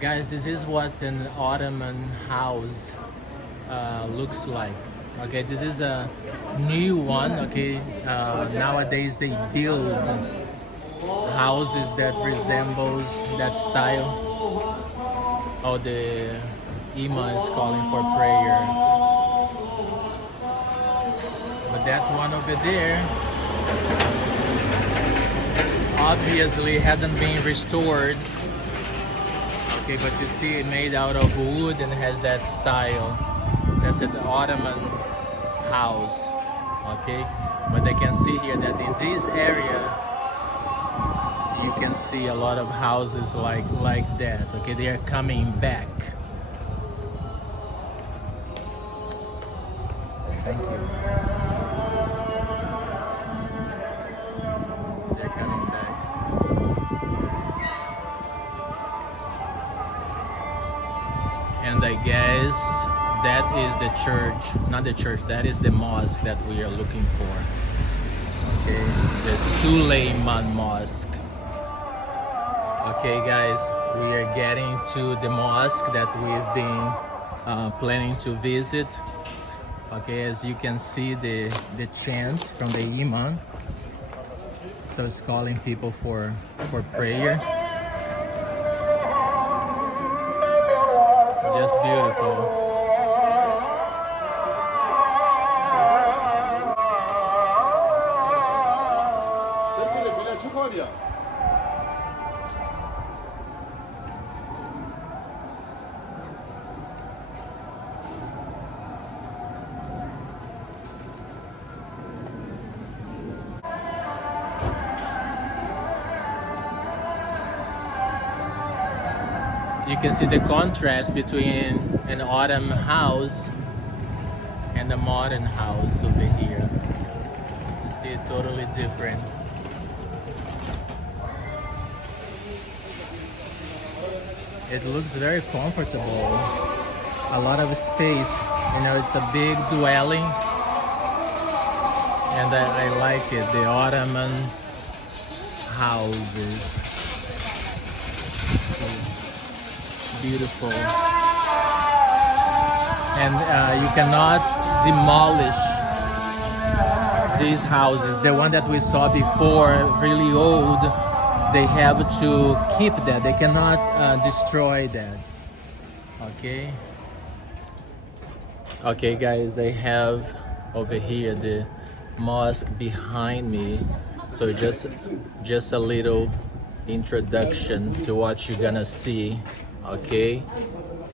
Guys, this is what an Ottoman house looks like. Okay, this is a new one. Okay, nowadays they build houses that resembles that style. Oh, the imam is calling for prayer, but that one over there obviously hasn't been restored. Okay, but you see it made out of wood and has that style. That's an Ottoman house. Okay, but I can see here that in this area you can see a lot of houses like that. Okay, they are coming back. Thank you. They're coming back. And I guess that is the church, not the church, that is the mosque that we are looking for. Okay, the Suleymaniye Mosque. Okay guys, we are getting to the mosque that we've been planning to visit. Okay, as you can see the chant from the imam. So it's calling people for prayer. Just beautiful. You can see the contrast between an Ottoman house and a modern house over here. You see it totally different. It looks very comfortable. A lot of space. You know, it's a big dwelling. And I like it. The Ottoman houses. Beautiful. And you cannot demolish these houses. The one that we saw before, really old, they have to keep that. They cannot destroy that. Okay. Okay guys, I have over here the mosque behind me. So just a little introduction to what you're gonna see. Okay,